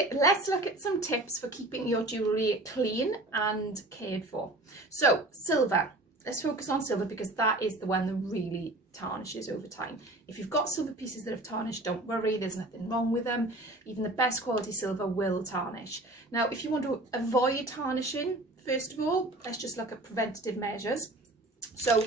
Okay, let's look at some tips for keeping your jewellery clean and cared for. So, silver. Let's focus on silver because that is the one that really tarnishes over time. If you've got silver pieces that have tarnished, don't worry, there's nothing wrong with them. Even the best quality silver will tarnish. Now, if you want to avoid tarnishing, first of all, let's just look at preventative measures. So,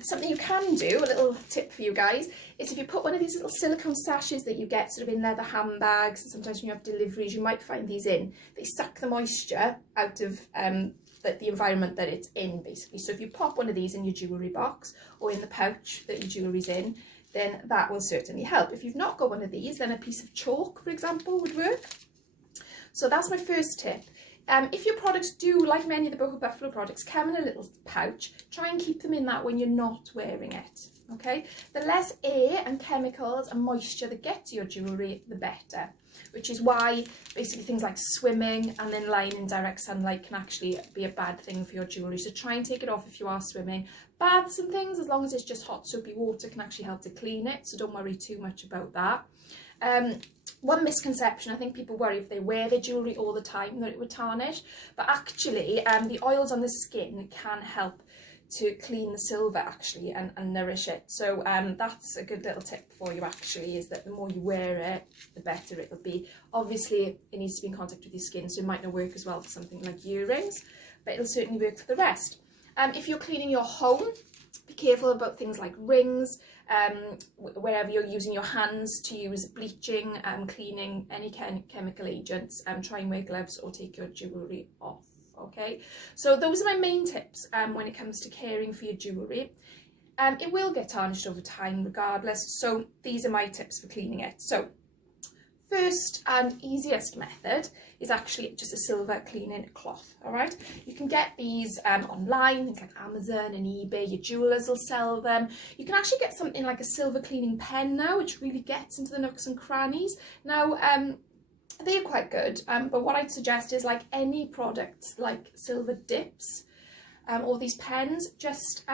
something you can do, a little tip for you guys, is if you put one of these little silicone sachets that you get sort of in leather handbags, and sometimes when you have deliveries you might find these in, they suck the moisture out of the environment that it's in, basically. So if you pop one of these in your jewellery box or in the pouch that your jewellery's in, then that will certainly help. If you've not got one of these, then a piece of chalk, for example, would work. So that's my first tip. If your products do, like many of the Boho Buffalo products, come in a little pouch, try and keep them in that when you're not wearing it, okay? The less air and chemicals and moisture that get to your jewellery, the better, which is why basically things like swimming and then lying in direct sunlight can actually be a bad thing for your jewellery. So try and take it off if you are swimming. Baths and things, as long as it's just hot soapy water, can actually help to clean it, so don't worry too much about that. One misconception, I think people worry if they wear their jewellery all the time that it would tarnish, but actually the oils on the skin can help to clean the silver actually and nourish it. So that's a good little tip for you actually, is that the more you wear it, the better it'll be. Obviously it needs to be in contact with your skin, so it might not work as well for something like earrings, but it'll certainly work for the rest. If you're cleaning your home, be careful about things like rings, wherever you're using your hands to use bleaching, cleaning, any chemical agents, try and wear gloves or take your jewellery off, okay? So those are my main tips when it comes to caring for your jewellery. It will get tarnished over time regardless, so these are my tips for cleaning it. So first and easiest method is actually just a silver cleaning cloth, all right? You can get these online, things like Amazon and eBay, your jewellers will sell them. You can actually get something like a silver cleaning pen now, which really gets into the nooks and crannies. Now, they're quite good, but what I'd suggest is like any products like silver dips or these pens, just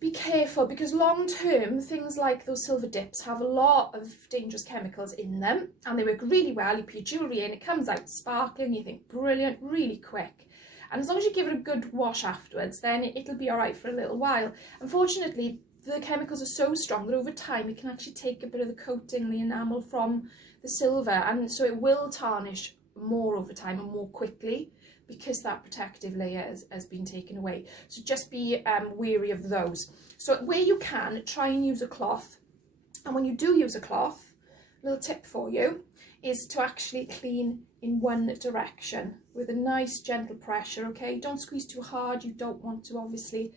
be careful, because long term things like those silver dips have a lot of dangerous chemicals in them and they work really well. You put your jewellery in, it comes out sparkling, you think brilliant, really quick, and as long as you give it a good wash afterwards, then it'll be all right for a little while. Unfortunately, the chemicals are so strong that over time it can actually take a bit of the coating, the enamel from the silver, and so it will tarnish more over time and more quickly, because that protective layer has been taken away. So just be wary of those. So where you can, try and use a cloth. And when you do use a cloth, a little tip for you is to actually clean in one direction with a nice gentle pressure, okay? Don't squeeze too hard. You don't want to obviously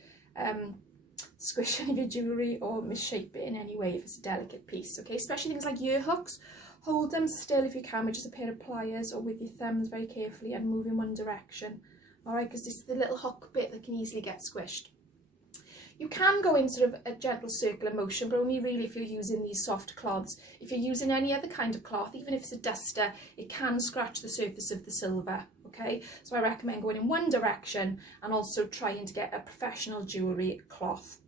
squish any of your jewellery or misshape it in any way if it's a delicate piece, okay? Especially things like ear hooks. Hold them still if you can with just a pair of pliers or with your thumbs very carefully and move in one direction, all right, because this is the little hook bit that can easily get squished. You can go in sort of a gentle circular motion, but only really if you're using these soft cloths. If you're using any other kind of cloth, even if it's a duster, it can scratch the surface of the silver, okay? So I recommend going in one direction and also trying to get a professional jewellery cloth.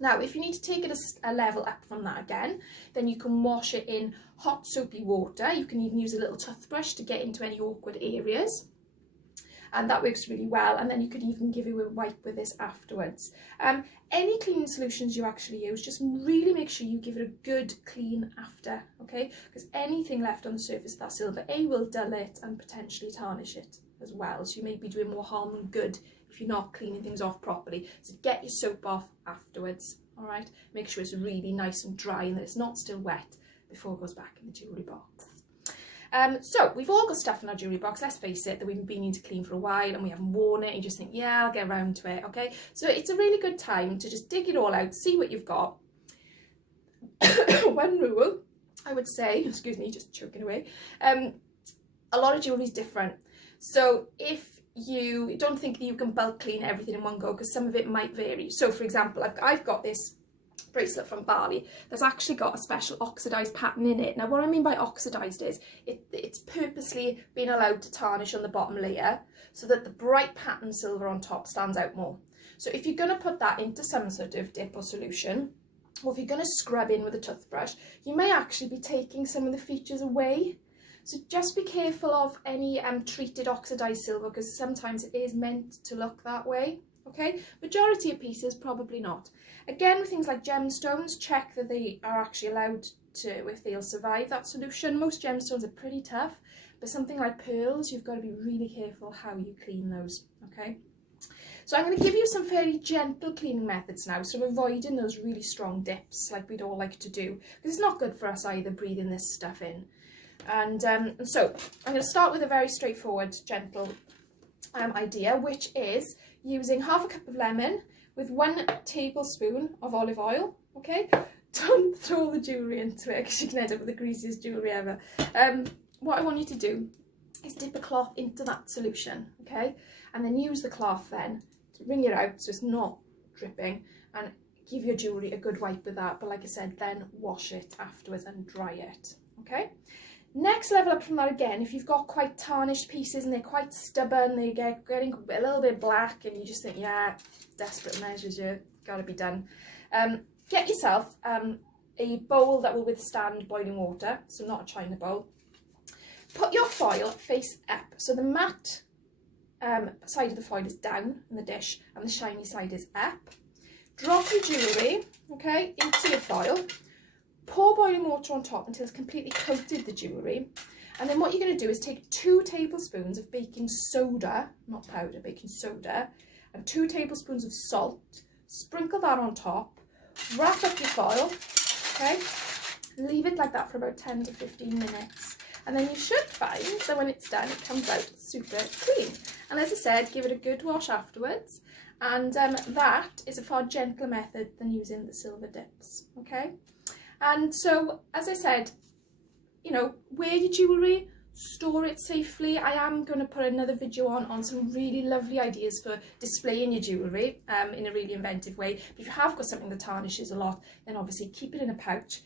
Now, if you need to take it a level up from that again, then you can wash it in hot soapy water. You can even use a little toothbrush to get into any awkward areas, and that works really well. And then you could even give it a wipe with this afterwards. Any cleaning solutions you actually use, just really make sure you give it a good clean after, okay? Because anything left on the surface of that silver, A, will dull it and potentially tarnish it as well. So you may be doing more harm than good if you're not cleaning things off properly. So get your soap off afterwards, all right? Make sure it's really nice and dry and that it's not still wet before it goes back in the jewellery box. So we've all got stuff in our jewellery box, let's face it, that we've been needing to clean for a while and we haven't worn it and you just think, yeah, I'll get around to it, okay? So it's a really good time to just dig it all out, see what you've got. One rule, I would say, excuse me, just choking away, a lot of jewellery is different. So if you don't think that you can bulk clean everything in one go, because some of it might vary. So for example, I've got this bracelet from Bali that's actually got a special oxidized pattern in it. Now what I mean by oxidized is it's purposely been allowed to tarnish on the bottom layer so that the bright pattern silver on top stands out more. So if you're going to put that into some sort of dip or solution, or if you're going to scrub in with a toothbrush, you may actually be taking some of the features away. So just be careful of any treated oxidized silver, because sometimes it is meant to look that way. Okay, majority of pieces probably not. Again, with things like gemstones, check that they are actually allowed to, if they'll survive that solution. Most gemstones are pretty tough, but something like pearls, you've got to be really careful how you clean those. Okay, so I'm going to give you some fairly gentle cleaning methods now, so avoiding those really strong dips like we'd all like to do, because it's not good for us either, breathing this stuff in. And so I'm going to start with a very straightforward, gentle idea, which is using half a cup of lemon with 1 tablespoon of olive oil. Okay, don't throw the jewellery into it because you can end up with the greasiest jewellery ever. What I want you to do is dip a cloth into that solution, okay, and then use the cloth then to wring it out so it's not dripping, and give your jewellery a good wipe with that. But like I said, then wash it afterwards and dry it. Okay, next level up from that, again, if you've got quite tarnished pieces and they're quite stubborn, they're getting a little bit black, and you just think, yeah, desperate measures, you gotta be done, get yourself a bowl that will withstand boiling water, so not a china bowl. Put your foil face up, so the matte side of the foil is down in the dish and the shiny side is up. Drop your jewellery, okay, into your foil. Pour boiling water on top until it's completely coated the jewellery. And then what you're going to do is take 2 tablespoons of baking soda, not powder, baking soda, and 2 tablespoons of salt. Sprinkle that on top. Wrap up your foil, okay? Leave it like that for about 10 to 15 minutes. And then you should find that when it's done, it comes out super clean. And as I said, give it a good wash afterwards. And that is a far gentler method than using the silver dips, okay? And so, as I said, you know, wear your jewellery, store it safely. I am going to put another video on some really lovely ideas for displaying your jewellery in a really inventive way. But if you have got something that tarnishes a lot, then obviously keep it in a pouch.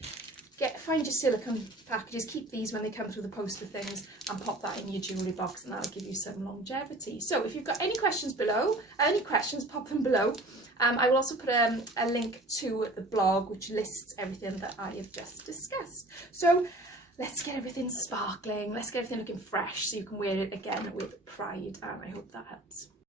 Find your silicone packages, keep these when they come through the post with things, and pop that in your jewellery box, and that'll give you some longevity. So if you've got any questions below, pop them below. I will also put a link to the blog which lists everything that I have just discussed. So let's get everything sparkling, let's get everything looking fresh so you can wear it again with pride, and I hope that helps.